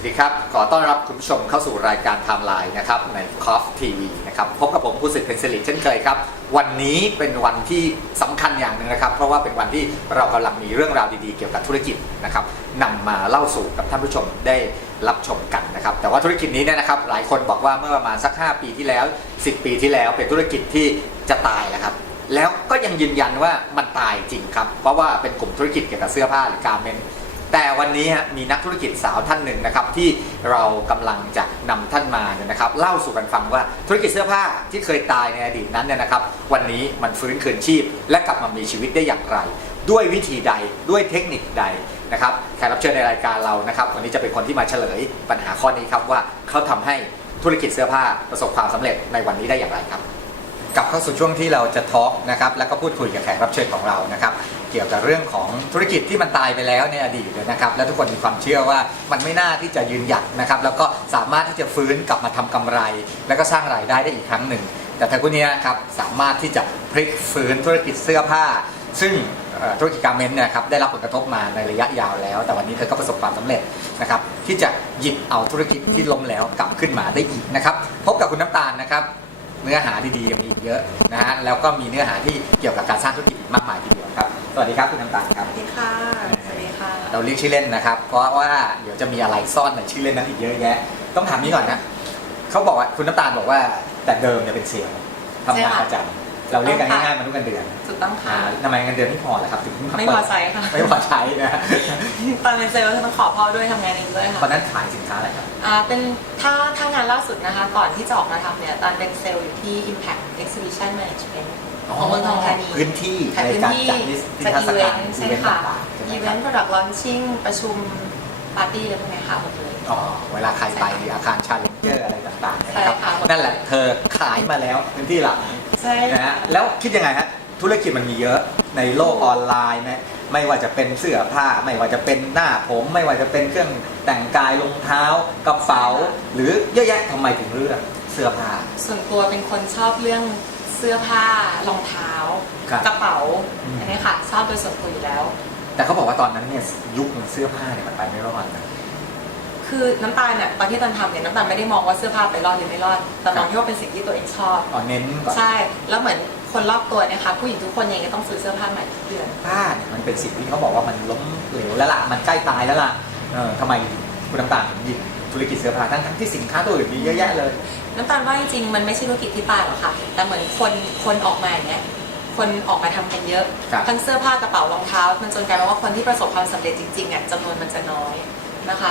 วัสดีครับ ขอต้อนรับคุณผู้ชมเข้าสู่รายการไทม์ไลน์นะครับใน c o f TV นะครับ พบกับผมผู้สึกเป็นสิริเช่นเคยครับ วันนี้เป็นวันที่สำคัญอย่างหนึ่งนะครับ เพราะว่าเป็นวันที่เรากำลังมีเรื่องราวดีๆ เกี่ยวกับธุรกิจนะครับนำมาเล่าสู่กับท่านผู้ชมได้รับชมกันนะครับ แต่ว่าธุรกิจนี้เนี่ยนะครับ หลายคนบอกว่าเมื่อประมาณสัก 5 ปีที่แล้ว 10 ปีที่แล้วเป็นธุรกิจที่จะตายแล้วครับแล้วก็ยังยืนยันว่ามันตายจริงครับ เพราะว่าเป็นกลุ่มธุรกิจเกี่ยวกับเสื้อผ้าหรือการเมน แต่วันนี้ฮะมีนักธุรกิจสาวท่านหนึ่งนะครับที่เรากำลังจะนำท่านมาเนี่ยนะครับเล่าสู่กันฟังว่าธุรกิจเสื้อผ้าที่เคยตายในอดีตนั้นเนี่ยนะครับ วันนี้มันฟื้นคืนชีพ และกลับมามีชีวิตได้อย่างไร ด้วยวิธีใดด้วยเทคนิคใดนะครับแขกรับเชิญในรายการเรานะครับ วันนี้จะเป็นคนที่มาเฉลยปัญหาข้อนี้ครับว่าเขาทำให้ธุรกิจเสื้อผ้าประสบความสำเร็จในวันนี้ได้อย่างไรครับกลับเข้าสู่ช่วงที่เราจะทอล์กนะครับแล้วก็พูดคุยกับแขกรับเชิญของเรานะครับ เกี่ยวกับเรื่องของธุรกิจที่มันตายไปแล้วในอดีตนะครับและทุกคนมีความเชื่อว่ามันไม่น่าที่จะยืนหยัดนะครับแล้วก็สามารถที่จะฟื้นกลับมาทำกำไร แล้วก็สร้างรายได้ได้อีกครั้งหนึ่ง แต่เธอคนนี้นะครับสามารถที่จะพลิกฟื้นธุรกิจเสื้อผ้า ซึ่งธุรกิจการเมนต์เนยครับได้รับผลกระทบมาในระยะยาวแล้ว แต่วันนี้เธอก็ประสบความสำเร็จนะครับที่จะหยิบเอาธุรกิจที่ล้มแล้วกลับขึ้นมาได้อีกนะครับพบกับคุณน้ำตาลนะครับเนื้อหาดีๆยังมีเยอะนะฮะแล้วก็มีเนื้อหาที่เกี่ยวกับการสร้างธุรกิจมากมายทีเดียวครับ สวัสดีครับคุณน้ำตาลครับ สวัสดีค่ะ สวัสดีค่ะ เราเรียกชื่อเล่นนะครับ เพราะว่าเดี๋ยวจะมีอะไรซ่อนในชื่อเล่นนั้นอีกเยอะแยะ ต้องถามนี้ก่อนนะเขาบอกว่าคุณน้ำตาลบอกว่าแต่เดิมเนี่ยเป็นเสียงทำงานประจำเราเรียกกันง่ายๆมันทุกเงินเดือนถูกต้องค่ะอ่าทำไมเงินเดือนไม่พอล่ะครับถึงาไม่พอใจค่ะไม่พอใช้นะตอนเป็นเซลล์ต้องขอพ่อด้วยทำงานเองด้วยตอค่ะนนั้นขายสินค้าอะไรครับอ่าเป็นถ้าถ้างานล่าสุดนะคะก่อนที่จะออกมาทำเนี่ยตอนเป็นเซลล์อยู่ที่ Impact Exhibition Management ของเมืองทองธานีพื้นที่ขายในพื้นการที่จัดนิทรจัดรรอีศเวกานรต์อีใช่เวนต์ค่ะต่างๆใช่ไหมอีคเวรับนต์ product launching ประชุมปาร์ตี้อะไรพวกนี้ค่ะหมดเลยอ๋อเวลาใครไปอาคารชาเลนเจอร์อะไรต่างๆนะครับใช่ค่ะนั่นแหละเธอขายมาแล้วพื้นที่หลังนี้ใช่นะฮะแล้วคิดยังไงฮะธุรกิจมันมีเยอะในโลกออนไลน์นะไม่ว่าจะเป็นเสื้อผ้า ไม่ว่าจะเป็นหน้าผม ไม่ว่าจะเป็นเครื่องแต่งกายรองเท้ากระเป๋า หรือเยอะแยะทำไมถึงเลือกเสื้อผ้า ส่วนตัวเป็นคนชอบเรื่อง เสื้อผ้ารองเท้า ครับ กระเป๋าอืมอันนี้ค่ะชอบโดยส่วนตัวอยู่แล้ว แต่เขาบอกว่าตอนนั้นเนี่ยยุคของเสื้อผ้าเนี่ยมันไปไม่รอดนะ คือน้ำตาลเนี่ยตอนที่ตอนทำเนี่ยน้ำตาลไม่ได้มองว่าเสื้อผ้าไปรอดหรือไม่รอด แต่มองที่ว่าเป็นสิ่งที่ตัวเองชอบ อ๋อเน้นก่อนใช่ แล้วเหมือนคนรอบตัวเนี่ยค่ะผู้หญิงทุกคนยังไงก็ต้องซื้อเสื้อผ้าใหม่ทุกเดือน ผ้าเนี่ยมันเป็นสิ่งที่เขาบอกว่ามันล้มเหลวแล้วล่ะมันใกล้ตายแล้วล่ะเออทำไมคุณน้ำตาลถึงหยิบ ธุรกิจเสื้อผ้าทั้งทั้งที่สินค้าตัวอื่นมีเยอะแยะเลย น้ำตาลว่าจริงๆมันไม่ใช่ธุรกิจที่ตายหรอกค่ะ แต่เหมือนคนคนออกมาอย่างเงี้ยคนออกมาทำกันเยอะ ครับ ทั้งเสื้อผ้ากระเป๋ารองเท้า มันจนกลายเป็นว่าคนที่ประสบความสำเร็จจริงๆอะจำนวนมันจะน้อยนะคะ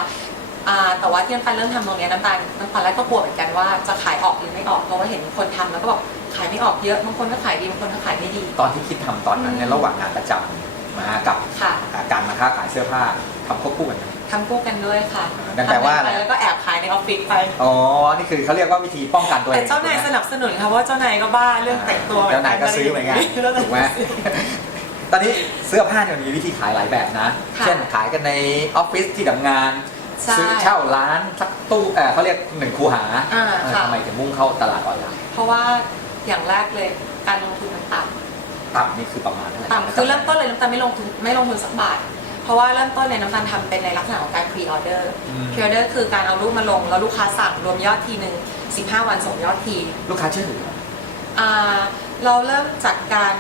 อ่าแต่ว่าที่น้ำตาลเริ่มทำตรงเนี้ยน้ำตาลน้ำตาลแรกก็กลัวเหมือนกันว่าจะขายออกหรือไม่ออกเพราะว่าเห็นคนทำแล้วก็บอกขายไม่ออกเยอะบางคนก็ขายดีบางคนก็ขายไม่ดี ตอนที่คิดทำตอนนั้นเนี่ยระหว่างงานประจำ มากับค่ะการมาค้าขายเสื้อผ้าทำควบคู่กันไหม ทำคู่กันด้วยค่ะอ่านั่นแปลว่าอะไรทำไปแล้วก็แอบขายในออฟฟิศไป อ๋อ นี่คือเขาเรียกว่าวิธีป้องกันตัวเอแต่งเจ้านายสนับสนุนค่ะเพราะว่าเจ้านายก็บ้าเรื่องแต่งตัวเจ้านายก็ซื้อเหมือนกันเรื่องแต่ถูงกไหมตอนนี้เสื้อผ้าเนี่ยมันมีวิธีขายหลายแบบนะ ค่ะเช่นขายกันในออฟฟิศที่ทำงาน ใช่ซื้อเช่าร้านสักตู้เออเขาเรียกหนึ่งคูหาอ่าเออค่ะ ทำไมถึงมุ่งเข้าตลาดออนไลน์ เพราะว่าอย่างแรกเลยการลงทุนมันต่ ต่ำนี่คือประมาณเท่าไหร่ำต่ำคือเริ่มต้นเลยน้ำตาลไม่ลงทุนไม่ลงทุนสักบาท เพราะว่าเริ่มต้นเนี่ยน้ำตาลทำเป็นในลักษณะของการ pre order อืม pre order คือการเอารูปมาลง แล้วลูกค้าสั่งรวมยอดทีหนึ่ง15 วันส่งยอดทีลูกค้าเชื่อถือเหรออ่าเราเริ่มจากการ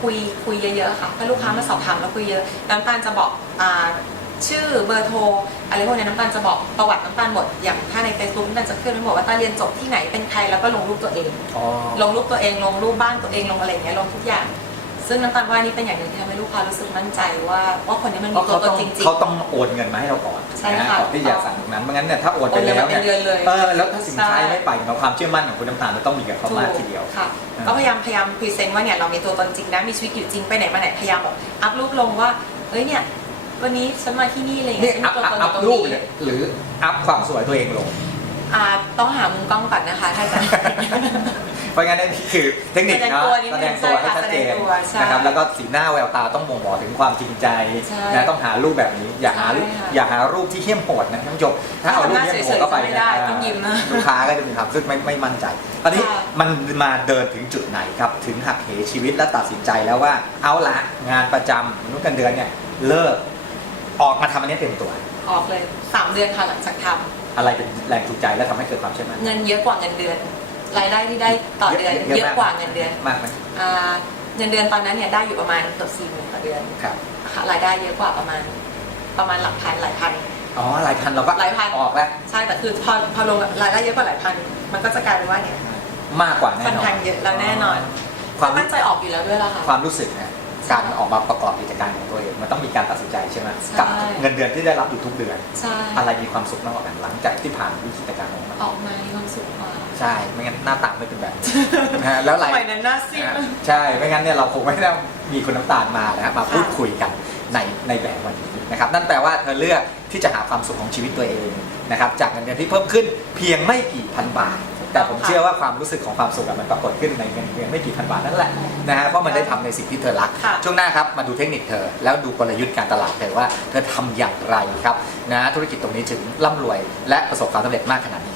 คุยคุยเยอะๆค่ะถ้าลูกค้ามาสอบถามแล้วคุยเยอะน้ำตาลจะบอกอ่า ชื่อเบอร์โทรอะไรพวกนี้น้ำตาลจะบอกประวัติน้ำตาลหมดอย่างถ้าใน Facebook น้ำตาลจะขึ้นไว้หมดว่าตาเรียนจบที่ไหนเป็นใครแล้วก็ลงรูปตัวเอง อ๋อลงรูปตัวเองลงรูปบ้านตัวเองลงอะไรอย่างเงี้ยลงทุกอย่าง ซึ่งน้ำตาลว่านี่เป็นอย่างหนึ่งที่ทำให้ลูกค้ารู้สึกมั่นใจว่าว่าคนนี้มันเพมีราะตัวเขาตต้นองจริง เขาต้องโอนเงินมาให้เราก่อนใช่นะค่ะก่อนที่จะสั่งตรงนั้นไม่งั้นเนี่ยถ้าโอนๆไปแล้วเป็เนี่ยนเดือนเลยเออแล้วถ้าสินค้าใช่ไม่ไปเราความเชื่อมั่นของคุณน้ำตาลมันต้องมีกับเขามากทีเดียว ค่ะอ่า ก็พยายามพยายามพรีเซนต์ว่าเนี่ยเรามีตัวตนจริงนะมีชีวิตอยู่จริงไปไหนมาไหนพยายามแบบอัพรูปลงว่าเอ้ยเนี่ย วันนี้ฉันมาที่นี่อะไรอย่างนี่เงี้ยฉันอัมีพตัวตนอยู่ตรงอัพอัพรูปนี้เนี่ยหรืออัพความสวยตัวเองลง อ่าต้องหามุมกล้องก่อนนะคะถ้าจะ เพราะงั้นนี่คือเทคนิคเนาะแสดงตัวนิดนึงแสดงตัวให้ใช่ค่ะชัดเจนแสดงตัวใช่นะครับแล้วก็สีหน้าแววตาต้องบ่งบอกถึงความจริงใจใช่นะต้องหารูปแบบนี้อย่าหารูปใช่ค่ะอย่าหารูปที่เข้มโหดนะท่านผู้ชมถ้าเอารูปเข้มโหดเข้าไปถ้าทำหน้าเฉยๆจะไม่ได้เนี่ยต้องยิ้มนะลูกค้าก็จะมีความรู้สึกไม่ไม่มั่นใจตอนนี้ค่ะ มันมาเดินถึงจุดไหนครับ ถึงหักเหชีวิตและตัดสินใจแล้วว่าเอาละงานประจำมนุษย์กันเดือนเนี่ยเลิก ออกมาทำอันนี้เต็มตัว ออกเลยสามเดือนค่ะหลังจากทำอะไรเป็นแรงจูงใจและทำให้เกิดความเชื่อมั่นเงินเยอะกว่าเงินเดือน รายได้ที่ได้ต่อเดือนเยอะเยอะมากกว่าเงินเดือนมากไหมอ่าเงินเดือนตอนนั้นเนี่ยได้อยู่ประมาณเกือบสี่หมื่นต่อเดือนครับค่ะรายได้เยอะกว่าประมาณ ประมาณหลักพันหลายพัน อ๋อหลายพันเราก็หลายพัน ออกแล้ว ใช่แต่คือพอพอลงรายได้เยอะกว่าหลายพัน มันก็จะกลายเป็นว่าเนี่ยมากกว่าแน่ค่อนนอนข้างเยอะแล้วแน่นอนความตั้งใจออกอยู่แล้วด้วยล่ะค่ะ ความรู้สึกนะ การออกมาประกอบกิจการของตัวเองมันต้องมีการตัดสินใจใช่ไหมใช่ กับเงินเดือนที่ได้รับอยู่ทุกเดือน ใช่อะไรมีความสุขมากกว่ากันหลังจากที่ผ่านวิกฤตการณ์ของมันออกมามีความสุขกว่าใช่ไม่งั้นหน้าตาไม่เป็นแบบนี้นะฮะแล้วหสลายมัยนั้นหน่าซีดนะใช่ ไม่งั้นเนี่ยเราคงไม่ได้มีคุณน้ำตาลมานะมาพูดคุยกันในในแบบวันนี้นะครับ นั่นแปลว่าเธอเลือกที่จะหาความสุขของชีวิตตัวเองนะครับจากเงินเดือนที่เพิ่มขึ้นเพียงไม่กี่พันบาท แต่ผมเชื่อว่าความรู้สึกของความสุขอะมันปรากฏขึ้นในเงินเพียงไม่กี่พันบาทนั่นแหละนะฮะเพราะมันได้ทำในสิ่งที่เธอรัก ค่ะ ช่วงหน้าครับมาดูเทคนิคเธอ แล้วดูกลยุทธ์การตลาดเธอว่าเธอทำอย่างไรครับนะธุรกิจตรงนี้ถึงร่ำรวยและประสบความสำเร็จมากขนาดนี้ครับ